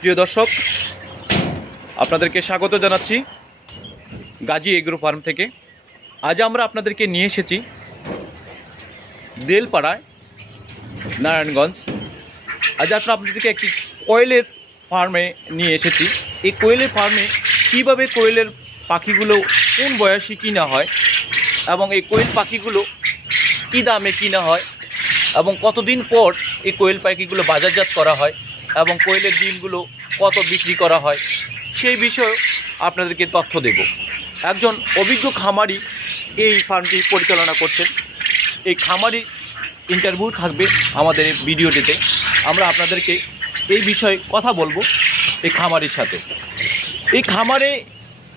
প্রিয় দর্শক, আপনাদেরকে স্বাগত জানাচ্ছি গাজী এগ্রো ফার্ম থেকে। আজ আমরা আপনাদেরকে নিয়ে এসেছি দেলপাড়ায়, নারায়ণগঞ্জ। আজ আমরা আপনাদেরকে একটি কোয়েলের ফার্মে নিয়ে এসেছি। এই কোয়েলের ফার্মে কীভাবে কোয়েলের পাখিগুলো, কোন বয়সে কিনা হয় এবং এই কোয়েল পাখিগুলো কী দামে কিনা হয় এবং কতদিন পর এই কোয়েল পাখিগুলো বাজারজাত করা হয় এবং কোয়েলের ডিমগুলো কত বিক্রি করা হয়, সেই বিষয়ে আপনাদেরকে তথ্য দেব। একজন অভিজ্ঞ খামারি এই ফার্মটি পরিচালনা করছেন। এই খামারি ইন্টারভিউ থাকবে আমাদের এই ভিডিওটিতে। আমরা আপনাদেরকে এই বিষয়ে কথা বলব এই খামারির সাথে। এই খামারে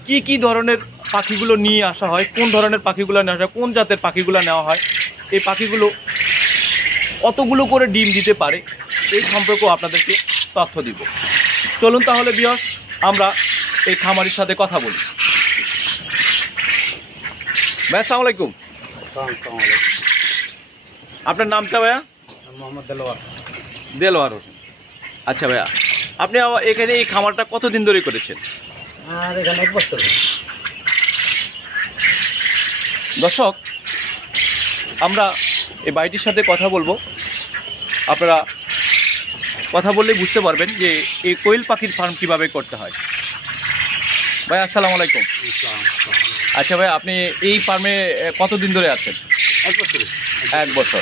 কি কি ধরনের পাখিগুলো নিয়ে আসা হয়, কোন ধরনের পাখিগুলো নেওয়া হয়, কোন জাতের পাখিগুলো নেওয়া হয়, এই পাখিগুলো কতগুলো করে ডিম দিতে পারে এই সম্পর্কেও আপনাদেরকে তথ্য দিব। চলুন তাহলে বিয়স আমরা এই খামারির সাথে কথা বলি। ভাই আসসালামু আলাইকুম। আপনার নামটা ভাইয়া? মোহাম্মদ দেলোয়ার। দেলোয়ার হোসেন। আচ্ছা ভাইয়া আপনি এখানে এই খামারটা কতদিন ধরে করেছেন? আর এখানে এক বছর। দর্শক আমরা এই বাড়িটির সাথে কথা বলব। আপনারা কথা বললে বুঝতে পারবেন যে এই কোয়েল পাখির ফার্ম কীভাবে করতে হয়। ভাই আসসালামু আলাইকুম। আচ্ছা ভাই আপনি এই ফার্মে কতদিন ধরে আছেন? এক বছর। এক বছর।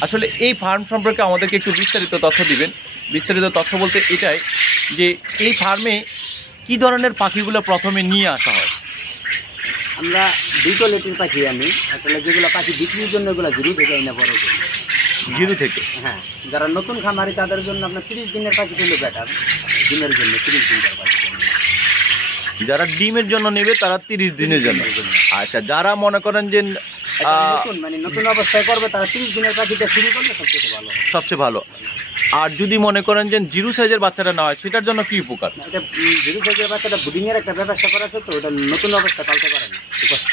আসলে এই ফার্ম সম্পর্কে আমাদেরকে একটু বিস্তারিত তথ্য দিবেন। বিস্তারিত তথ্য বলতে এটাই যে এই ফার্মে কি ধরনের পাখিগুলো প্রথমে নিয়ে আসা হয়? আমরা দুই কোয়ালিটির পাখি আমি। আসলে যেগুলো পাখি বিক্রির জন্য এগুলো জিরো থেকে না বড় জিরো থেকে। হ্যাঁ যারা নতুন খামারি তাদের জন্য আপনার তিরিশ দিনের কিন্তু বেটার ডিমের জন্য তিরিশ দিনের যারা ডিমের জন্য নেবে তারা তিরিশ দিনের জন্য। আচ্ছা যারা মনে করেন যে নতুন মানে নতুন অবস্থায় করবে তারা তিরিশ দিনের পাখিটা শুরু করলে সবচেয়ে ভালো সবচেয়ে ভালো। আর যদি মনে করেন যে জিরো সাইজের বাচ্চাটা না হয় সেটার জন্য কি উপকার? জিরো সাইজের বাচ্চাটা বুডিংয়ের একটা ব্যবসা করা আছে তো ওটা নতুন অবস্থা পালতে পারে না কষ্ট।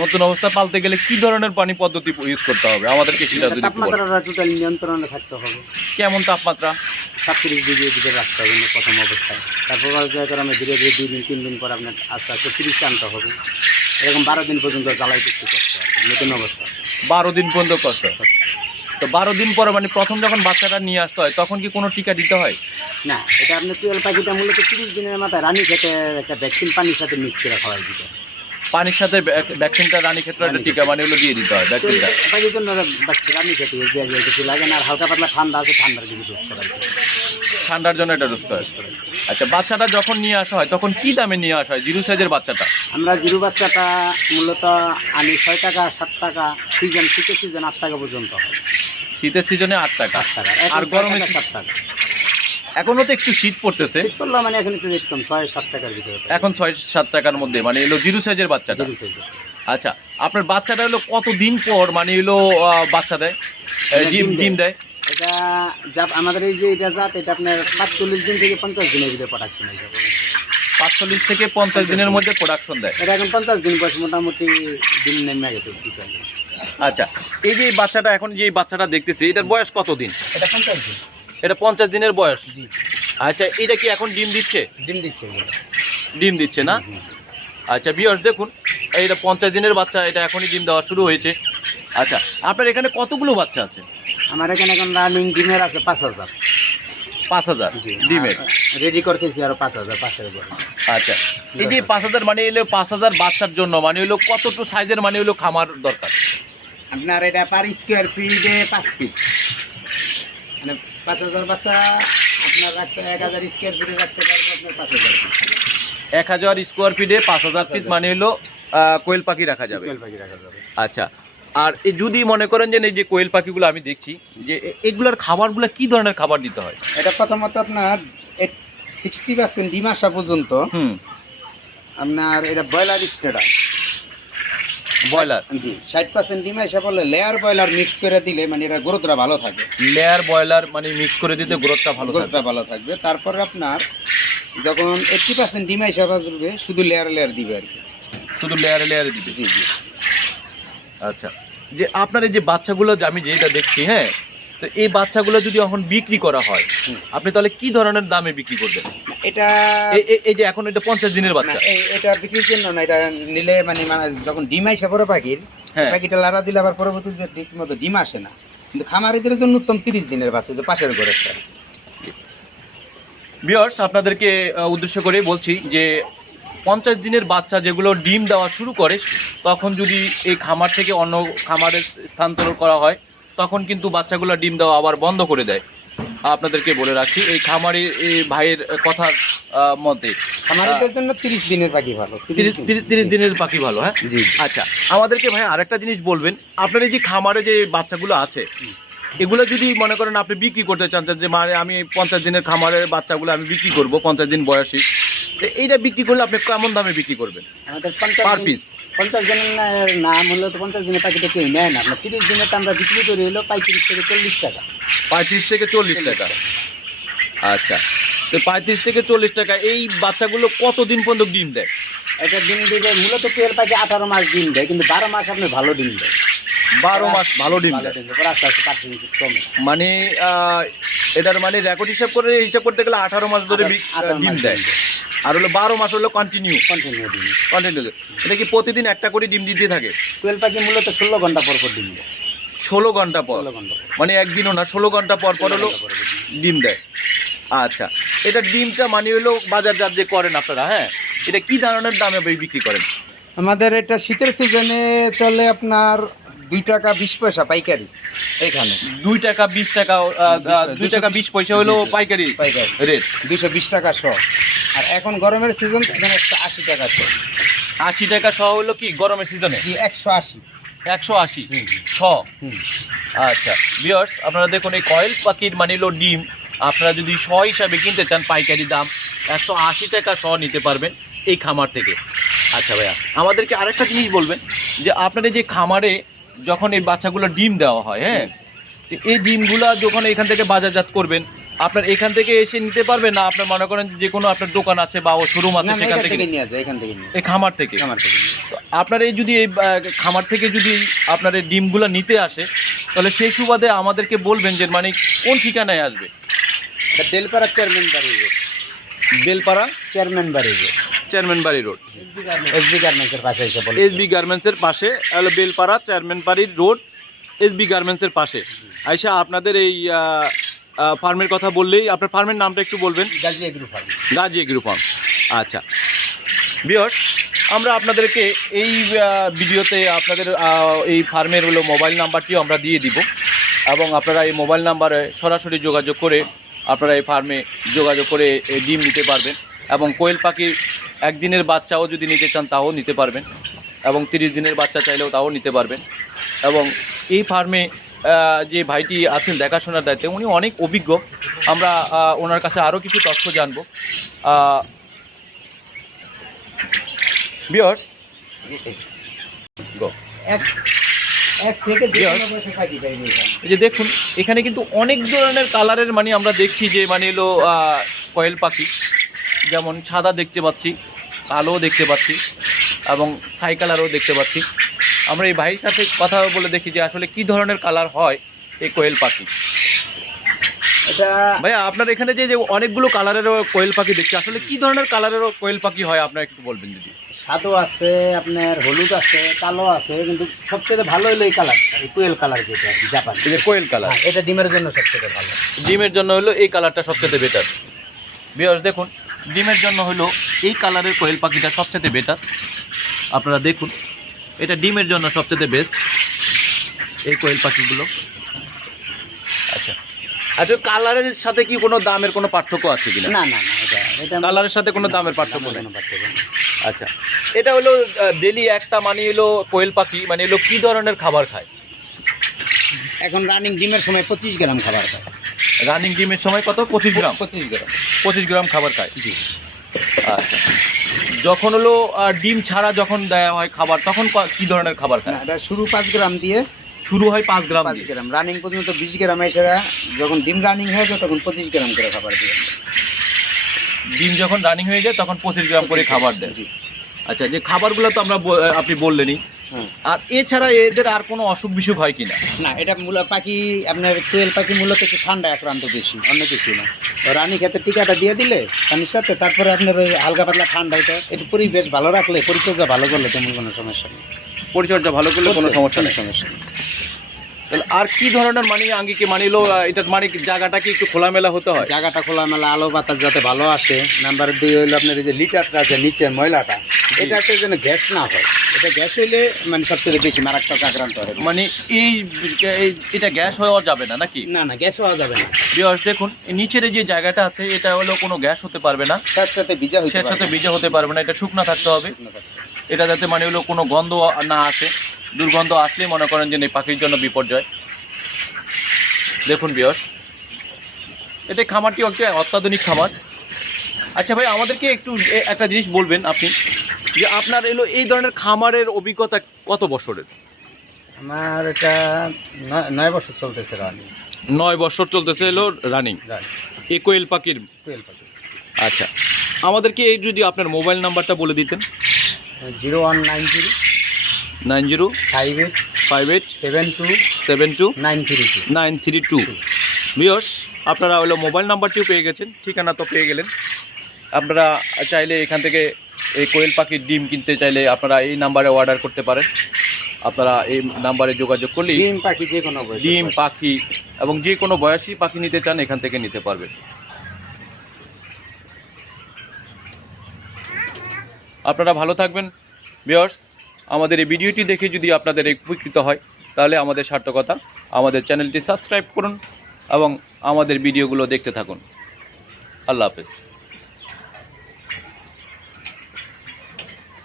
নতুন অবস্থা পালতে গেলে কি ধরনের পানি পদ্ধতি ইউজ করতে হবে? আমাদেরকে সেটা যদি টোটাল নিয়ন্ত্রণে থাকতে হবে। কেমন তাপমাত্রা? সাতত্রিশ ডিগ্রি দিকে রাখতে হবে না প্রথম অবস্থায়। তারপর পর্যায়ে করে আমি ধীরে ধীরে দুই দিন তিন দিন পর আপনার আস্তে আস্তে তিরিশ আনতে হবে। এরকম বারো দিন পর্যন্ত জ্বালাইতে একটু কষ্ট নতুন অবস্থা। বারো দিন পর্যন্ত কষ্ট। তো বারো দিন পরে মানে প্রথম যখন বাচ্চাটা নিয়ে আসতে হয় তখন কি কোনো টিকা দিতে হয়? না এটা আপনার টুয়েল পাখিটা মূলত তিরিশ দিনের মাথায় রানী খেতে একটা ভ্যাকসিন পানির সাথে মিক্স করে খাওয়াই দিতে পানির সাথে ভ্যাক- ভ্যাকসিনটা রানী ক্ষেত্রে একটা টিকা মানে হলো দিয়ে দিতে হয় ভ্যাকসিনটা। পাখির জন্য বাস রানী খেতে দেওয়া যায় কিছু লাগে না আর হালকা পাতলা ঠান্ডা আছে ঠান্ডার কিছু ডোজ করা ঠান্ডার জন্য এটা রুস্ত হয় আচ্ছা বাচ্চাটা যখন নিয়ে আসা হয় তখন কি দামে নিয়ে আসা হয়? জিরো সাইজের বাচ্চাটা? আমরা জিরো বাচ্চাটা মূলত আনি ছয় টাকা সাত টাকা সিজন শীতের সিজন আট টাকা পর্যন্ত হয়। শীতের সিজনে আট টাকা। আট টাকা আর গরমে সাত টাকা। এখনও তো একটু শীত পড়তেছে। মানে এখন একটু রেট কম ছয় সাত টাকার ভিতরে এখন ছয় সাত টাকার মধ্যে মানে এলো জিরো সাইজের বাচ্চাটা? জিরো size-এর। আচ্ছা আপনার বাচ্চাটা হলো কত দিন পর মানে এলো বাচ্চা দেয়? ডিম ডিম ডিম দেয়? এটা যা আমাদের এই যে এটা জাত এটা আপনার পাঁচচল্লিশ দিন থেকে পঞ্চাশ দিনের ভিতরে প্রোডাকশন হয়ে যাবে পাঁচচল্লিশ থেকে পঞ্চাশ দিনের মধ্যে প্রোডাকশন দেয়। এটা এখন পঞ্চাশ দিন বয়স মোটামুটি দিন নেমে গেছে আচ্ছা এই যে বাচ্চাটা এখন যে বাচ্চাটা দেখতেছি এটার বয়স কত দিন এটা পঞ্চাশ দিন। এটা পঞ্চাশ দিনের বয়স। জি। আচ্ছা এটা কি এখন ডিম দিচ্ছে? ডিম দিচ্ছে ডিম দিচ্ছে না। আচ্ছা বিয়স দেখুন এইটা পঞ্চাশ দিনের বাচ্চা এটা এখনই ডিম দেওয়া শুরু হয়েছে। আচ্ছা আপনার এখানে কতগুলো বাচ্চা আছে? আমার এখানে এখন রানিং ডিমের আছে পাঁচ হাজার। পাঁচ হাজার ডিমের? রেডি করতেছি আরও পাঁচ হাজার পাঁচের উপর। আচ্ছা এই যে পাঁচ হাজার মানে এলো পাঁচ হাজার বাচ্চার জন্য মানে হলো কতটুকু সাইজের মানে হলো খামার দরকার? আপনার এটা পার স্কোয়ার ফিটে পাঁচ পিস মানে পাঁচ হাজার বাচ্চা আপনার রাখতে এক হাজার স্কোয়ার ফিটে রাখতে পারবে আপনার পাঁচ হাজার এক হাজার স্কোয়ার ফিটে পাঁচ হাজার পিস মানে হলো কোয়েল পাখি রাখা যাবে। কোয়েল পাখি রাখা যাবে। আচ্ছা আর যদি মনে করেন যে এই যে কোয়েল পাখিগুলো আমি দেখছি যে এগুলোর খাবারগুলো কি ধরনের খাবার দিতে হয়? এটা প্রথমত আপনার সিক্সটি পার্সেন্ট ডিম আসা পর্যন্ত হুম। আপনার এটা ব্রয়লার স্টেডার। ব্রয়লার? জি ষাট পার্সেন্ট ডিম এসে বলে লেয়ার ব্রয়লার মিক্স করে দিলে মানে এটা গ্রোথটা ভালো থাকে। লেয়ার ব্রয়লার মানে মিক্স করে দিতে গ্রোথটা ভালো গ্রোথটা ভালো থাকবে। তারপরে আপনার যখন এইটটি পার্সেন্ট ডিম এসে বাজবে শুধু লেয়ার লেয়ার দিবে আর কি। শুধু লেয়ারে লেয়ারে দিবে? জি জি। আচ্ছা। যে আপনার এই যে বাচ্চাগুলো আমি যেটা দেখছি হ্যাঁ তো এই বাচ্চাগুলো যদি এখন বিক্রি করা হয় আপনি তাহলে কি ধরনের দামে বিক্রি করবেন? এটা এই- যে এখন এটা পঞ্চাশ দিনের বাচ্চা। এটা বিক্রির জন্য না এটা নিলে মানে মানে যখন ডিম আইসা পরে পাখির হ্যাঁ। পাখিটা লাড়া দিলে আবার পরবর্তী যে ঠিক মতো ডিম আসে না। কিন্তু খামারিদের জন্য উত্তম তিরিশ দিনের বাচ্চা যে পাশের ঘরে একটা। বিয়ার্স আপনাদেরকে উদ্দেশ্য করে বলছি যে পঞ্চাশ দিনের বাচ্চা যেগুলো ডিম দেওয়া শুরু করে তখন যদি এই খামার থেকে অন্য খামারে স্থানান্তর করা হয় তখন কিন্তু বাচ্চাগুলো ডিম দেওয়া আবার বন্ধ করে দেয়। আপনাদেরকে বলে রাখছি এই খামারি এই ভাইয়ের কথার মতে। খামারিদের জন্য তিরিশ দিনের পাখি ভালো তিরিশ তিরিশ- তিরিশ দিনের পাখি ভালো হ্যাঁ? জি আচ্ছা আমাদেরকে ভাই আরেকটা জিনিস বলবেন আপনার এই যে খামারে যে বাচ্চাগুলো আছে এগুলো যদি মনে করেন আপনি বিক্রি করতে চান যে মানে আমি পঞ্চাশ দিনের খামারের বাচ্চাগুলো আমি বিক্রি করব পঞ্চাশ দিন বয়সী তো এইটা বিক্রি করলে আপনি কেমন দামে বিক্রি করবেন? পার পিস পঞ্চাশ দিনের না- না তো পঞ্চাশ দিনের পাখিটা কেউ নেয় না। আপনার তিরিশ দিনের আমরা বিক্রি করি হলো পঁয়ত্রিশ থেকে চল্লিশ টাকা। পঁয়ত্রিশ থেকে চল্লিশ টাকা। আচ্ছা। তো পঁয়ত্রিশ থেকে চল্লিশ টাকা এই বাচ্চাগুলো কতদিন পর্যন্ত ডিম দেয়? এটা ডিম দিবে মূলত পেয়ার পাখি আঠারো মাস ডিম দেয় কিন্তু বারো মাস আপনি ভালো ডিম দেয় বারো মাস ভালো ডিম দেয়। পরে আস্তে আস্তে কমে। মানে এটার মানে রেকর্ড হিসাব করে হিসাব করতে গেলে আঠারো মাস ধরে ডিম দেয়। আর হলো বারো মাস হলো কন্টিনিউ কন্টিনিউ ডিম। কন্টিনিউ এটা কি প্রতিদিন একটা করে ডিম দিতে থাকে? কোয়েল পাখি মূলত ষোলো ঘণ্টা পর পর ডিম দেয়। ষোলো ঘণ্টা পর? মানে একদিনও না ষোলো ঘণ্টা পর পর হলো ডিম। দেয়। আচ্ছা এটা ডিমটা মানে হলো বাজারজাত যে করেন আপনারা হ্যাঁ? এটা কি ধরনের দামে বি- বিক্রি করেন? আমাদের এটা শীতের সিজনে চলে আপনার দুই টাকা বিশ পয়সা পাইকারি এখানে। দুই টাকা বিশ টাকা দুই টাকা বিশ পয়সা হলো পাইকারি। রেট। দুইশো বিশ টাকা শ। আর এখন গরমের সিজন এখানে একশো আশি টাকা শ আশি টাকা সহ হলো কি গরমের সিজনে জি একশো আশি। একশো আশি হুম শ হুম। আচ্ছা বিয়ার্স আপনারা দেখুন এই কয়েল পাখির মানে হলো ডিম। আপনারা যদি শ হিসাবে কিনতে চান পাইকারি দাম একশো আশি টাকা শ নিতে পারবেন এই খামার থেকে। আচ্ছা ভাইয়া আমাদেরকে আরেকটা জিনিস বলবেন যে আপনার এই যে খামারে যখন এই বাচ্চাগুলো ডিম দেওয়া হয় হ্যাঁ তো এই ডিমগুলো যখন এখান থেকে বাজারজাত করবেন আপনার এখান থেকে এসে নিতে পারবেন না? আপনার মনে করেন যে কোনো আপনার দোকান আছে বা শোরুম আছে সেখান থেকে নিয়ে যায় এখান থেকে নিয়ে এই খামার থেকে। আমার থেকে তো আপনার এই যদি এই খামার থেকে যদি আপনার এই ডিমগুলো নিতে আসে তাহলে সেই সুবাদে আমাদেরকে বলবেন যে মানে কোন ঠিকানায় আসবে? বেলপাড়া চেয়ারম্যান বাড়ি রোড। বেলপাড়া? চেয়ারম্যান বাড়ি রোড। চেয়ারম্যান বাড়ি রোড। এসবি গার্মেন্টসের পাশে এসে বলে এসবি গার্মেন্টসের পাশে বেলপাড়া চেয়ারম্যান বাড়ির রোড এসবি গার্মেন্টসের পাশে। আইসা আপনাদের এই ফার্মের কথা বললেই আপনার ফার্মের নামটা একটু বলবেন? Gazi agro farm. Gazi agro farm. আচ্ছা। বিয়স আমরা আপনাদেরকে এই ভিডিওতে আপনাদের এই ফার্মের হলো মোবাইল নাম্বারটিও আমরা দিয়ে দিব এবং আপনারা এই মোবাইল নাম্বারে সরাসরি যোগাযোগ করে আপনারা এই ফার্মে যোগাযোগ করে ডিম নিতে পারবেন এবং কোয়েল পাখির একদিনের বাচ্চাও যদি নিতে চান তাও নিতে পারবেন এবং তিরিশ দিনের বাচ্চা চাইলেও তাও নিতে পারবেন এবং এই ফার্মে যে ভাইটি আছেন দেখাশোনার দায়িত্বে উনি অনেক অভিজ্ঞ। আমরা ওনার কাছে আরও কিছু তথ্য জানব। বিয়র্স যে দেখুন এখানে কিন্তু অনেক ধরনের কালারের মানে আমরা দেখছি যে মানে এলো কয়েল পাখি যেমন সাদা দেখতে পাচ্ছি। কালো দেখতে পাচ্ছি এবং সাই কালারও দেখতে পাচ্ছি। আমরা এই ভাইয়ের সাথে কথা বলে দেখি যে আসলে কি ধরনের কালার হয় এই কোয়েল পাখি। এটা ভাইয়া আপনার এখানে যে যে অনেকগুলো কালারেরও কোয়েল পাখি দেখছি আসলে কি ধরনের কালারেরও কোয়েল পাখি হয় আপনারা একটু বলবেন যদি। সাদু আছে আপনার হলুদ আছে কালো আছে কিন্তু সবচেয়ে ভালো হলো এই কালারটা এই কোয়েল কালার যেটা জাপান এই যে কোয়েল কালার হ্যাঁ, এটা ডিমের জন্য সবচেয়ে ভালো। ডিমের জন্য হলো এই কালারটা সবচেয়ে বেটার বিয়ার্স দেখুন ডিমের জন্য হলো এই কালারের কোয়েল পাখিটা সবচেয়ে বেটার আপনারা দেখুন এটা ডিমের জন্য সবচেয়ে বেস্ট এই কোয়েল পাখিগুলো। আচ্ছা আচ্ছা কালারের সাথে কি কোনো দামের কোনো পার্থক্য আছে কিনা? না না না কালারের সাথে কোনো দামের পার্থক্য নেই? পার্থক্য নেই। আচ্ছা এটা হলো ডেলি একটা মানে হলো কোয়েল পাখি মানে হলো কি ধরনের খাবার খায়? এখন রানিং ডিমের সময় পঁচিশ গ্রাম খাবার খায়। রানিং ডিমের সময় কত? পঁচিশ গ্রাম। পঁচিশ গ্রাম। পঁচিশ গ্রাম খাবার খায়। জি। আচ্ছা। যখন হলো ডিম ছাড়া যখন দেওয়া হয় খাবার তখন ক- ধরনের খাবার খায়? এটা শুরু পাঁচ গ্রাম দিয়ে। শুরু হয় পাঁচ গ্রাম পাঁচ গ্রাম। রানিং পর্যন্ত বিশ গ্রাম এসে যখন ডিম রানিং হয়ে যায় তখন পঁচিশ গ্রাম করে খাবার দিয়ে। ডিম যখন রানিং হয়ে যায় তখন পঁচিশ গ্রাম করে খাবার দেয়। আচ্ছা যে খাবারগুলো তো আমরা আপনি বললেনই আর এছাড়া এদের আর কোনো অসুখ বিসুখ হয় কিনা? না এটা মূল পাখি আপনার কোয়েল পাখি মূলত একটু ঠান্ডা আক্রান্ত বেশি অন্য কিছু না। রানি রানী খেতে টিকাটা দিয়ে দিলে পানির সাথে তারপরে আপনার ওই হালকা পাতলা ঠান্ডা এটা একটু পরিবেশ ভালো রাখলে পরিচর্যা ভালো করলে তেমন কোনো সমস্যা নেই। পরিচর্যা ভালো করলে কোনো সমস্যা নেই। সমস্যা নেই। তাহলে আর কি ধরনের মানে আঙ্গিকে মানিলো এটা মানে জায়গাটা কি একটু খোলামেলা হতে হয়? জায়গাটা খোলামেলা আলো বাতাস যাতে ভালো আসে। নাম্বার দুই হইল আপনার এই যে লিটারটা আছে নিচে ময়লাটা এটাতে যেন গ্যাস না হয়। এটা গ্যাস হইলে মানে সবচেয়ে বেশি মারাত্মক আক্রান্ত হয়। মানে এই এটা গ্যাস হওয়া যাবে না নাকি? না না গ্যাস হওয়া যাবে না। বিয়স দেখুন এই নিচের যে জায়গাটা আছে এটা হলো কোনো গ্যাস হতে পারবে না। সাথে সাথে ভিজা সের সাথে বীজে হতে পারবে না এটা শুকনো থাকতে হবে। এটা যাতে মানে হলো কোনো গন্ধ না আসে। দুর্গন্ধ আসলেই মনে করেন যে এই পাখির জন্য বিপর্যয়। দেখুন বিয়স এটা খামারটি একটা অত্যাধুনিক খামার। আচ্ছা ভাই আমাদেরকে একটু এ- একটা জিনিস বলবেন আপনি যে আপনার এলো এই ধরনের খামারের অভিজ্ঞতা কত বছরের? আমার এটা নয়- বছর চলতেছে রানিং নয় বছর চলতেছে এলো রানিং রানি এই কোয়েল পাখির? কোয়েল পাখি। আচ্ছা আমাদেরকে এই যদি আপনার মোবাইল নাম্বারটা বলে দিতেন। Zero one nine three nine zero five eight five eight seven two seven two nine three two nine three two বিয়স আপনারা হলো মোবাইল নাম্বারটিও পেয়ে গেছেন ঠিকানা তো পেয়ে গেলেন। আপনারা চাইলে এখান থেকে এই কোয়েল পাখির ডিম কিনতে চাইলে আপনারা এই নাম্বারে অর্ডার করতে পারেন। আপনারা এই নাম্বারে যোগাযোগ করলে ডিম পাখি যে কোনো ডিম পাখি। এবং যে কোনো বয়সী পাখি নিতে চান এখান থেকে নিতে পারবেন। আপনারা ভালো থাকবেন। বিয়ার্স আমাদের এই ভিডিওটি দেখে যদি আপনাদের উপকৃত হয়, তাহলে আমাদের সার্থকতা আমাদের চ্যানেলটি সাবস্ক্রাইব করুন এবং আমাদের ভিডিওগুলো দেখতে থাকুন। আল্লাহ হাফেজ।